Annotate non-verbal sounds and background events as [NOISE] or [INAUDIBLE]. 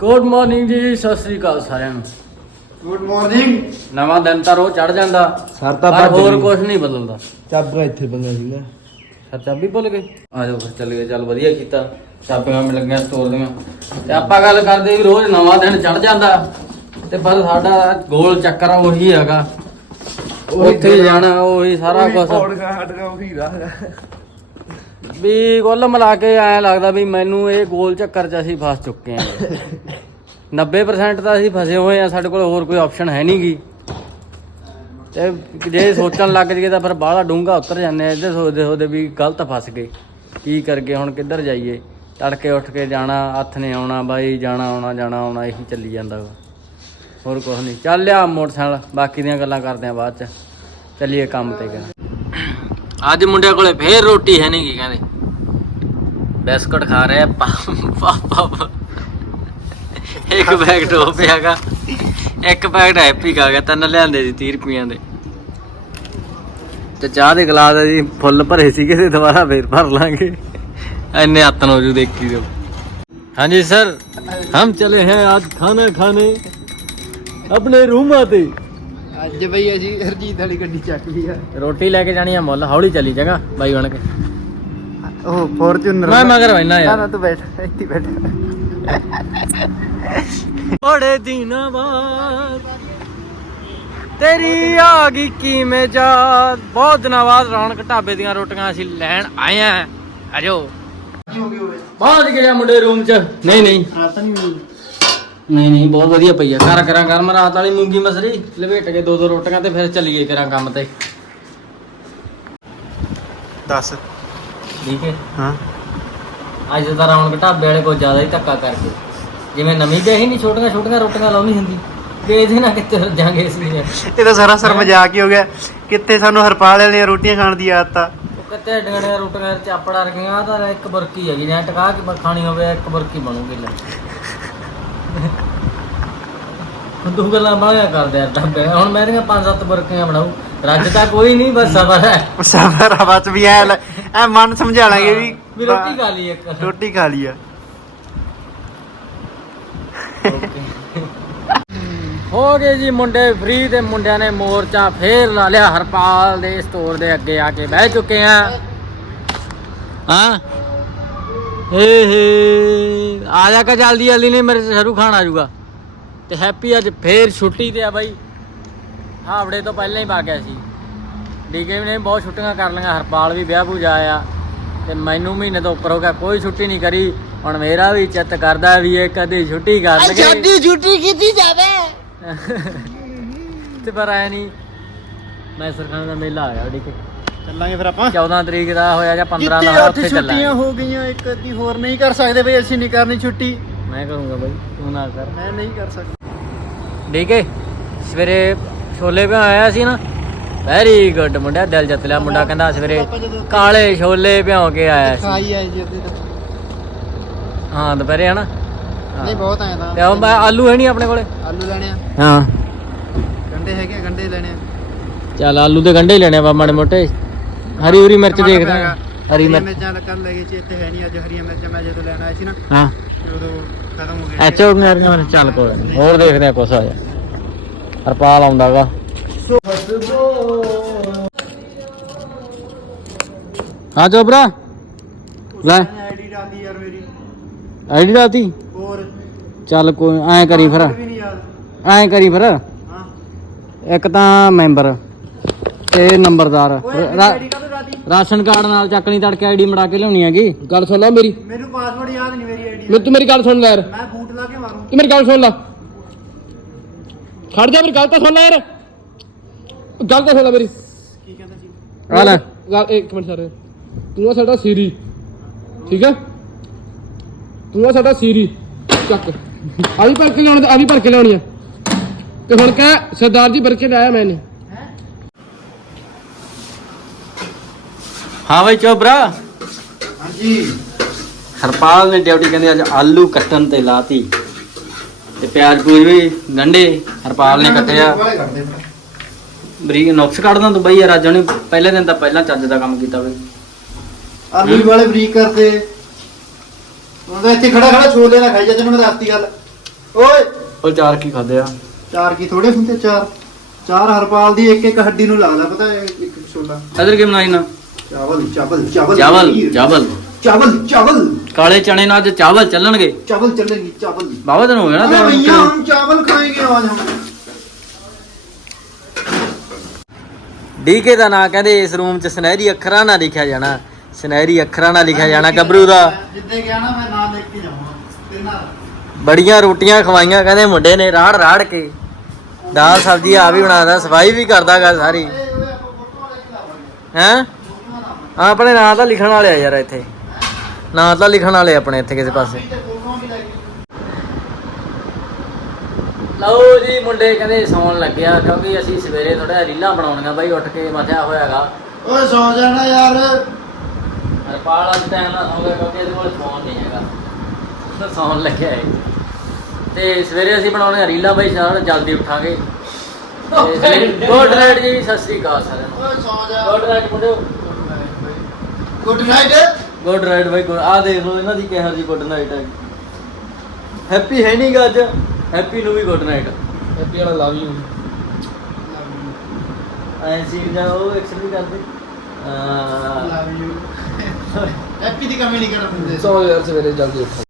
Good morning ਜੀ ਸਤਿ ਸ੍ਰੀ ਅਕਾਲ ਸਾਰਿਆਂ ਨੂੰ। ਗੁੱਡ ਮਾਰਨਿੰਗ ਨਵਾਂ ਦਿਨ ਤਾਂ ਰੋਜ਼ ਚੜ ਜਾਂਦਾ ਸਰ ਤਾਂ ਪਰ ਹੋਰ। ਕੁਝ ਨਹੀਂ ਬਦਲਦਾ। ਚਾਬਾ ਇੱਥੇ ਬੰਦਾ ਸੀਗਾ ਸਰ ਚਾਬੀ ਭੁੱਲ ਗਏ? ਆ ਜਾਓ ਫਿਰ ਚੱਲ ਗਏ ਚੱਲ ਵਧੀਆ ਕੀਤਾ। ਚਾਬੀਆਂ ਮਿਲ ਗਈਆਂ ਸਟੋਰ ਦੀਆਂ। ਤੇ ਆਪਾਂ ਗੱਲ ਕਰਦੇ ਵੀ ਰੋਜ਼ ਨਵਾਂ ਦਿਨ ਚੜ ਜਾਂਦਾ। ਤੇ ਪਰ ਸਾਡਾ ਗੋਲ ਚੱਕਰ ਉਹੀ ਹੈਗਾ। ਉੱਥੇ ਜਾਣਾ ਉਹੀ ਸਾਰਾ ਕੁਝ ਹਟ ਗਿਆ ਉਹੀ ਰਾਹ ਵੀ ਕੁੱਲ ਮਿਲਾ ਕੇ ਐਂ ਲੱਗਦਾ ਵੀ ਮੈਨੂੰ ਇਹ ਗੋਲ ਚੱਕਰ 'ਚ ਅਸੀਂ ਫਸ ਚੁੱਕੇ ਆਂ 90% [LAUGHS] ਤਾਂ ਅਸੀਂ ਫਸੇ ਹੋਏ ਆ ਸਾਡੇ ਕੋਲ ਹੋਰ ਕੋਈ ਆਪਸ਼ਨ ਹੈ ਨਹੀਂਗੀ ਤੇ ਜੇ ਸੋਚਣ ਲੱਗ ਜੀਏ ਤਾਂ ਫਿਰ ਬਾਹਲਾ ਡੂੰਘਾ ਉਤਰ ਜਾਂਦੇ ਆ ਇੱਧਰ ਸੋਚਦੇ ਸੋਚਦੇ ਵੀ ਗਲਤ ਫਸ ਗਏ। ਕੀ ਕਰਗੇ ਹੁਣ ਕਿੱਧਰ ਜਾਈਏ? ਤੜਕੇ ਉੱਠ ਕੇ ਜਾਣਾ ਹੱਥ ਨੇ ਆਉਣਾ ਬਾਈ ਜਾਣਾ ਆਉਣਾ ਜਾਣਾ ਆਉਣਾ ਇਹੀ ਚੱਲੀ ਜਾਂਦਾ ਵਾ। ਹੋਰ ਕੁਝ ਨਹੀਂ ਚੱਲ ਲਿਆ ਮੋਟਰਸਾਈਕਲ ਬਾਕੀ ਦੀਆਂ ਗੱਲਾਂ ਕਰਦੇ ਆ ਬਾਅਦ ਚ। ਚੱਲੀਏ ਕੰਮ ਤੇ ਕਰ ਅੱਜ ਮੁੰਡਿਆਂ ਕੋਲੇ ਫੇਰ ਰੋਟੀ ਹੈ ਨਹੀਂ ਕੀ ਕਹਿੰਦੇ ਬਿਸਕੁਟ ਖਾ ਰਹੇ ਆ ਪਾਪਾ ਇੱਕ ਬੈਗ ਟੋਪ ਪਿਆਗਾ ਇੱਕ ਪੈਕਟ ਹੈਪੀ ਖਾ ਗਿਆ ਤਿੰਨ ਲਿਆਂਦੇ ਸੀ 30 ਰੁਪਈਆਂ ਦੇ ਤੇ ਚਾਹ ਦੇ ਗਲਾਸ ਜੀ ਫੁੱਲ ਭਰੇ ਸੀਗੇ ਤੇ ਦੁਬਾਰਾ ਫੇਰ ਭਰ ਲਾਂਗੇ ਐਨੇ ਹੱਥਨ ਹੋ ਜੂ ਦੇਖੀ ਜੋ ਹਾਂਜੀ ਸਰ ਹਮ ਚਲੇ हैं आज खाना खाने अपने रूम आते ਅੱਜ ਬਈ ਅਸੀਂ ਹਰਜੀਤ ਵਾਲੀ ਗੱਡੀ ਚੱਕ ਲਈ ਆ। ਰੋਟੀ ਲੈ ਕੇ ਜਾਣੀ ਆ ਮੁੱਲ ਹੌਲੀ ਚੱਲੀ ਜਗਾ ਬਾਈ ਬਣ ਕੇ। ਉਹ ਫੋਰਚੂਨਰ ਮੈਂ ਮਗਰ ਬੈਠਣਾ ਯਾਰ। ਨਾ ਤੂੰ ਬੈਠ ਇੱਥੇ ਬੈਠ। ਬੜੇ ਦਿਨਾਂ ਬਾਅਦ ਤੇਰੀ ਆ ਗਈ ਕਿਵੇਂ ਯਾਦ? ਬਹੁਤ ਦਿਨਾਂ ਬਾਅਦ ਰੌਣਕ ਢਾਬੇ ਦੀਆਂ ਰੋਟੀਆਂ ਅਸੀਂ ਲੈਣ ਆਏ ਆ। ਆਜੋ। ਕੀ ਹੋ ਗਈ ਹੋਵੇ ਪਹੁੰਚ ਗਿਆ ਮੁੰਡੇ ਰੂਮ 'ਚ। ਨਹੀਂ ਨਹੀਂ। ਰਾਤ ਨਹੀਂ ਹੋਈ ਨਹੀਂ ਨਹੀਂ ਬਹੁਤ ਵਧੀਆ ਪਈ ਆ। ਕਰ ਕਰਾਂ ਗਰਮ ਰਾਤ ਵਾਲੀ ਮੂੰਗੀ ਮਸਰੀ ਲਵੇਟ ਕੇ ਦੋ ਦੋ ਰੋਟੀਆਂ ਤੇ ਫਿਰ ਚੱਲੀਏ ਕਰਾਂ ਕੰਮ ਤੇ। ਦੱਸ। ਠੀਕ ਹੈ? ਹਾਂ। ਅੱਜ ਦਾ ਰੌਣਕ ਢਾਬੇ ਵਾਲੇ ਕੋ ਜ਼ਿਆਦਾ ਹੀ ਧੱਕਾ ਕਰਕੇ। ਜਿਵੇਂ ਨਵੀਂ ਗਈ ਨਹੀਂ ਛੋਟੀਆਂ ਛੋਟੀਆਂ ਰੋਟੀਆਂ ਲਾਉਣੀ ਹੁੰਦੀ। ਤੇ ਇਹਦੇ ਨਾਲ ਕਿੱਥੇ ਜਾਂਗੇ ਅਸੀਂ? ਇਹ ਤਾਂ ਸਾਰਾ ਸਰ ਮਜ਼ਾਕ ਹੀ ਹੋ ਗਿਆ। ਕਿੱਥੇ ਸਾਨੂੰ ਹਰਪਾਲ ਵਾਲੀਆਂ ਰੋਟੀਆਂ ਖਾਣ ਦੀ ਆਦਤ ਆ। ਏਡੀਆਂ ਏਡੀਆਂ ਰੋਟੀਆਂ ਚਾਪੜਾ ਰਖੀਆਂ ਤਾਂ ਇੱਕ ਬੁਰਕੀ ਹੈਗੀ ਜਾਂ ਟਕਾ ਕੇ ਖਾਣੀ ਹੋਵੇ ਇੱਕ ਬੁਰਕੀ ਬਣੂਗੀ ਲੈ। ਦੋ ਗੱਲਾਂ ਬਾਹਰ ਕਰਦੇ ਆ ਢਾਬੇ ਹੁਣ ਮੈਂ ਇਹਦੀਆਂ ਪੰਜ ਸੱਤ ਬੁਰਕੀਆਂ ਬਣਾਉ ਰੱਜ ਤਾਂ ਕੋਈ ਨਹੀਂ ਬਸ ਸਬਰ ਹੈ। ਸਬਰ ਆ ਬਸ ਵੀ ਐ ਐ ਮਨ ਸਮਝਾ ਲਾਂਗੇ ਵੀ ਵੀ ਰੋਟੀ ਖਾ ਲਈ ਇੱਕ। ਰੋਟੀ ਖਾ ਲਈ ਆ। ਹੋ ਗਏ ਜੀ ਮੁੰਡੇ ਫ੍ਰੀ ਤੇ ਮੁੰਡਿਆਂ ਨੇ ਮੋਰਚਾ ਫੇਰ ਲਾ ਲਿਆ ਹਰਪਾਲ ਦੇ ਸਟੋਰ ਦੇ ਅੱਗੇ ਆ ਕੇ ਬਹਿ ਚੁੱਕੇ ਆ। ਹਾਂ? ਏ ਹੇ ਆ ਜਾ ਕੇ ਜਲਦੀ ਜਲਦੀ ਨਹੀਂ ਮੇਰੇ ਸ਼ਰੂ ਖਾਣ ਆ ਜਾਊਗਾ। ਤੇ ਹੈਪੀ ਅੱਜ ਫੇਰ ਛੁੱਟੀ ਤੇ ਆ ਬਾਈ। ਹਾਵੜੇ ਤੋਂ ਪਹਿਲਾਂ ਹੀ ਪਾ ਗਿਆ ਸੀ। ਡੀਕੇ ਵੀ ਨੇ ਬਹੁਤ ਛੁੱਟੀਆਂ ਕਰ ਲਈਆਂ ਹਰਪਾਲ ਵੀ ਵਿਆਹ ਪੂਜਾ ਆਇਆ। ਤੇ ਮੈਨੂੰ ਮਹੀਨੇ ਤੋਂ ਉੱਪਰ ਹੋ ਗਿਆ ਕੋਈ ਛੁੱਟੀ ਨਹੀਂ ਕਰੀ। ਹੁਣ ਮੇਰਾ ਵੀ ਚਿੱਤ ਕਰਦਾ ਵੀ ਇਹ ਕਦੇ ਛੁੱਟੀ ਕਰ ਲਗੇ ਛੁੱਟੀ ਕੀਤੀ ਜਾਵੇ। ਤੇ ਪਰ ਆਇਆ ਨਹੀਂ ਮੈਂ ਸਰਖਾਨ ਦਾ ਮੇਲਾ ਆ ਗਿਆ ਡੀਕੇ। ਚੱਲਾਂਗੇ ਫਿਰ ਆਪਾਂ। 14 ਤਰੀਕ ਦਾ ਹੋਇਆ ਜਾਂ 15 ਦਾ ਹੋਇਆ ਉੱਥੇ ਛੁੱਟੀਆਂ ਚੱਲਾਂਗੇ। ਹੋ ਗਈਆਂ ਇੱਕ ਅੱਧੀ ਹੋਰ ਨਹੀਂ ਕਰ ਸਕਦੇ ਬਈ ਅਸੀਂ ਨਹੀਂ ਕਰਨੀ ਛੁੱਟੀ। ਮੈਂ ਕਰੂੰਗਾ ਬਾਈ ਤੂੰ ਨਾ ਕਰ। ਮੈਂ ਨਹੀਂ ਕਰ ਸਕਦਾ। ਠੀਕ ਹੈ ਸਵੇਰੇ ਛੋਲੇ ਪਿਆ ਆਇਆ ਸੀ ਨਾ ਵੈਰੀ ਗੁੱਡ ਮੁੰਡਿਆ ਦਿਲ ਜਿੱਤ ਲਿਆ ਮੁੰਡਾ ਕਹਿੰਦਾ ਸਵੇਰੇ ਕਾਲੇ ਛੋਲੇ ਭਿਉਂ ਕੇ ਆਇਆ ਸੀ। ਖਾਈ ਆਈ ਜੀ ਅੱਧੀ ਤਾਂ। ਹਾਂ ਦੁਪਹਿਰੇ ਹਨਾ? ਹਾਂ। ਨਹੀਂ ਬਹੁਤ ਆਇਆ ਤਾਂ। ਤੇ ਉਹ ਮੈਂ ਆਲੂ ਹੈ ਨਹੀਂ ਆਪਣੇ ਕੋਲੇ? ਆਲੂ ਲੈਣੇ ਆ। ਹਾਂ। ਗੰਡੇ ਹੈਗੇ ਆ, ਗੰਡੇ ਲੈਣੇ ਆ। ਚੱਲ ਆਲੂ ਦੇ ਗੰਢੇ ਹੀ ਲੈਣੇ ਆ ਮਾੜੇ ਮੋਟੇ। ਹਰੀ ਹਰੀ ਮਿਰਚ ਟਮਾਟਰ ਦੇਖਦਾ ਹੈਗਾ। ਹਰੀ ਹਰੀਆਂ ਮਿਰਚ। ਮਿਰਚਾਂ ਕੱਲ ਲੈ ਗਏ ਸੀ ਇੱਥੇ ਹੈ ਨਹੀਂ ਅੱਜ ਹਰੀਆਂ ਮਿਰਚਾਂ ਮੈਂ ਜਦੋਂ ਲੈਣ ਆਇਆ ਸੀ ਨਾ ਹਾਂ। ਤੇ ਉਦੋਂ ਖਤਮ ਹੋ ਗਏ ਐਚੋ ਮੇਰੀਆਂ ਮੈਨੂੰ ਚੱਲ ਕੋਈ ਨੀ। ਹੋਰ ਦੇਖਦੇ ਆ ਕੁਛ ਆ ਜਾ। ਹਰਪਾਲ ਆਉਂਦਾਗਾ। ਆ ਜੋਬਰਾ ਲੈ। ਆਈਡੀ ਡਾਲੀ ਯਾਰ ਮੇਰੀ। ਆਈਡੀ ਲਾਤੀ ਹੋਰ। ਚੱਲ ਕੋਈ ਐਂ ਕਰੀ ਫਿਰ। ਵੀ ਨਹੀਂ ਯਾਦ। ਐਂ ਕਰੀ ਫਿਰ। ਹਾਂ। ਇੱਕ ਤਾਂ ਮੈਂਬਰ ਤੇ ਨੰਬਰਦਾਰ। ਓਏ ਰਾ- ਆਈਡੀ ਡਾਲੀ ਰਾਸ਼ਨ ਕਾਰਡ ਨਾਲ ਚੱਕਣੀ ਤੜਕੇ ਆਈਡੀ ਮੜਾ ਕੇ ਲਿਆਉਣੀ ਹੈਗੀ। ਗੱਲ ਸੁਣ ਲੈ ਮੇਰੀ। ਮੈਨੂੰ ਪਾਸਵਰਡ ਯਾਦ ਨਹੀਂ ਮੇਰੀ ਆਈਡੀ। ਮੈਂ ਤੂੰ ਮੇਰੀ ਗੱਲ ਸੁਣ ਲੈ ਯਾਰ। ਮੈਂ ਬੂਟ ਲਾ ਕੇ ਮਾਰੂ। ਤੂੰ ਮੇਰੀ ਗੱਲ ਸੁਣ ਲੈ। ਖੜ ਜਾ ਮੇਰੀ ਗੱਲ ਤਾਂ ਸੁਣ ਲੈ ਯਾਰ। ਗੱਲ ਤਾਂ ਸੁਣ ਲੈ ਮੇਰੀ। ਕੀ ਕਹਿੰਦਾ ਸੀ? ਆ ਲੈ। ਗੱਲ ਇੱਕ ਮਿੰਟ ਸਰ। ਤੂੰ ਆ ਸਾਡਾ ਸੀਰੀ ਠੀਕ ਹੈ? ਤੂੰ ਆ ਸਾਡਾ ਸੀਰੀ ਚੱਕ। ਆ ਵੀ ਭਰ ਕੇ ਲਿਆਉਣੀ ਆ ਵੀ ਭਰ ਕੇ ਲਿਆਉਣੀ ਆ। ਤੇ ਹੁਣ ਕਹਿ ਸਰਦਾਰ ਜੀ ਭਰ ਕੇ ਲਿਆਇਆ ਮੈਨੇ ਹਾਂ ਬਈ ਚੋਬਰਾ। ਹਾਂਜੀ। ਹਰਪਾਲ ਨੇ ਡਿਊਟੀ ਕਹਿੰਦੇ ਅੱਜ ਆਲੂ ਕੱਟਣ ਤੇ ਲਾਤੀ। ਤੇ ਪਿਆਜ਼ ਪੂਜ ਵੀ ਗੰਡੇ ਹਰਪਾਲ ਨੇ ਕੱਟਿਆ ਬਰੀਕ ਨੁਕਸ ਕੱਢਦਾ ਤੂੰ ਬਈ ਯਾਰ ਅੱਜ ਉਹਨੇ ਪਹਿਲੇ ਦਿਨ ਤਾਂ ਪਹਿਲਾਂ ਚੱਜ ਦਾ ਕੰਮ ਕੀਤਾ ਬਈ। ਆਲੂ ਵਾਲੇ ਬਰੀਕ ਕਰਦੇ ਤਾਂ ਇੱਥੇ ਖੜਾ ਖੜਾ ਛੋਲੇ ਨਾ ਖਾਈ ਜਾ ਤੈਨੂੰ ਮੈਂ ਦੱਸਤੀ ਗੱਲ। ਓਏ! ਉਹ ਚਾਰ ਕੀ ਖਾਦੇ ਆ? ਚਾਰ ਕੀ ਥੋੜੇ ਹੁੰਦੇ ਚਾਰ। ਚਾਰ ਹਰਪਾਲ ਦੀ ਇੱਕ ਇੱਕ ਹੱਡੀ ਨੂੰ ਲਾ ਲਾ ਪਤਾ ਇੱਕ ਛੋਲਾ। ਇਧਰ ਕੀ ਬਣਾਈ ਨਾ? ਚਾਵਲ ਚਾਵਲ ਚਾਵਲ ਚਾਵਲ ਚਾਵਲ ਚਾਵਲ ਚਾਵਲ ਕਾਲੇ ਚਣੇ ਨਾਲ ਅੱਜ ਚਾਵਲ ਚੱਲਣਗੇ चावल चलेंगे चावल ਬਾਬਾ ਦਿਨ ਹੋ ਗਿਆ अरे ਨਾ भैया हम चावल खाएंगे आज हम ਡੀਕੇ ਦਾ ਨਾਂ ਕਹਿੰਦੇ ਇਸ ਰੂਮ 'ਚ ਸੁਨਹਿਰੀ ਅੱਖਰਾਂ ਨਾਲ ਲਿਖਿਆ ਜਾਣਾ ਸੁਨਹਿਰੀ ਅੱਖਰਾਂ ਨਾਲ ਲਿਖਿਆ ਜਾਣਾ ਗੱਭਰੂ ਦਾ जितने गया ना मैं नाम लिख के जाऊंगा तेरे नाल ਬੜੀਆਂ ਰੋਟੀਆਂ ਖਵਾਈਆਂ ਕਹਿੰਦੇ ਮੁੰਡੇ ਨੇ ਰਾੜ ਰਾੜ ਕੇ ਦਾਲ ਸਬਜ਼ੀ ਆ ਵੀ ਬਣਾਦਾ ਸਫਾਈ ਵੀ ਕਰਦਾਗਾ ਸਾਰੀ ਹੈ ਹਾਂ ਆਪਣੇ ਨਾਂ ਤਾਂ ਲਿਖਣ ਵਾਲੇ ਆ ਯਾਰ ਇੱਥੇ। ਨਾਂ ਤਾਂ ਲਿਖਣ ਵਾਲੇ ਆਪਣੇ ਇੱਥੇ ਕਿਸੇ ਪਾਸੇ। ਲਓ ਜੀ ਮੁੰਡੇ ਕਹਿੰਦੇ ਸੌਣ ਲੱਗਿਆ ਕਿਉਂਕਿ ਅਸੀਂ ਸਵੇਰੇ ਥੋੜਾ ਰੀਲਾਂ ਬਣਾਉਣੀਆਂ ਬਾਈ ਉੱਠ ਕੇ ਮਥਿਆ ਹੋਇਆਗਾ ਓਏ ਸੌ ਜਾਣਾ ਯਾਰ। ਹਰਪਾਲ ਅੱਜ ਟਾਈਮ ਨਾਲ ਸੌਂ ਕਿਉਂਕਿ ਇਹਦੇ ਕੋਲ ਫੋਨ ਨਹੀਂ ਹੈਗਾ। ਤਾਂ [LAUGHS] ਸੌਣ ਲੱਗਿਆ ਹੈ ਤੇ ਸਵੇਰੇ ਅਸੀਂ ਬਣਾਉਣੇ ਰੀਲਾਂ ਬਾਈ ਸਾਰ ਜਲਦੀ ਉਠਾਂਗੇ। ਗੁੱਡ ਰਾਈਟ ਜੀ ਸਤਿ ਸ੍ਰੀ ਅਕਾਲ ਸਾਰਿਆਂ good night good right bye good ਆ ਦੇਖ ਲਓ ਇਹਨਾਂ ਦੀ ਕਿਹੋ ਜੀ ਗੁੱਡ ਨਾਈਟ ਹੈ ਹੈਪੀ ਹੈ ਨਹੀਂਗਾ ਅੱਜ? ਹੈਪੀ ਨੂੰ ਵੀ ਗੁੱਡ ਨਾਈਟ ਹੈਪੀ ਵਾਲਾ ਲਵ ਯੂ ਐ ਸੀਨ ਜਾਂ ਉਹ ਐਕਸ਼ਨ ਵੀ ਕਰਦੇ। ਆ ਲਵ ਯੂ ਹੈਪੀ ਦੀ ਕਮੀ ਨਹੀਂ ਕਰਨਾ ਸੋ ਯਾਰ ਸਵੇਰੇ ਜਲਦੀ ਉੱਠੋ।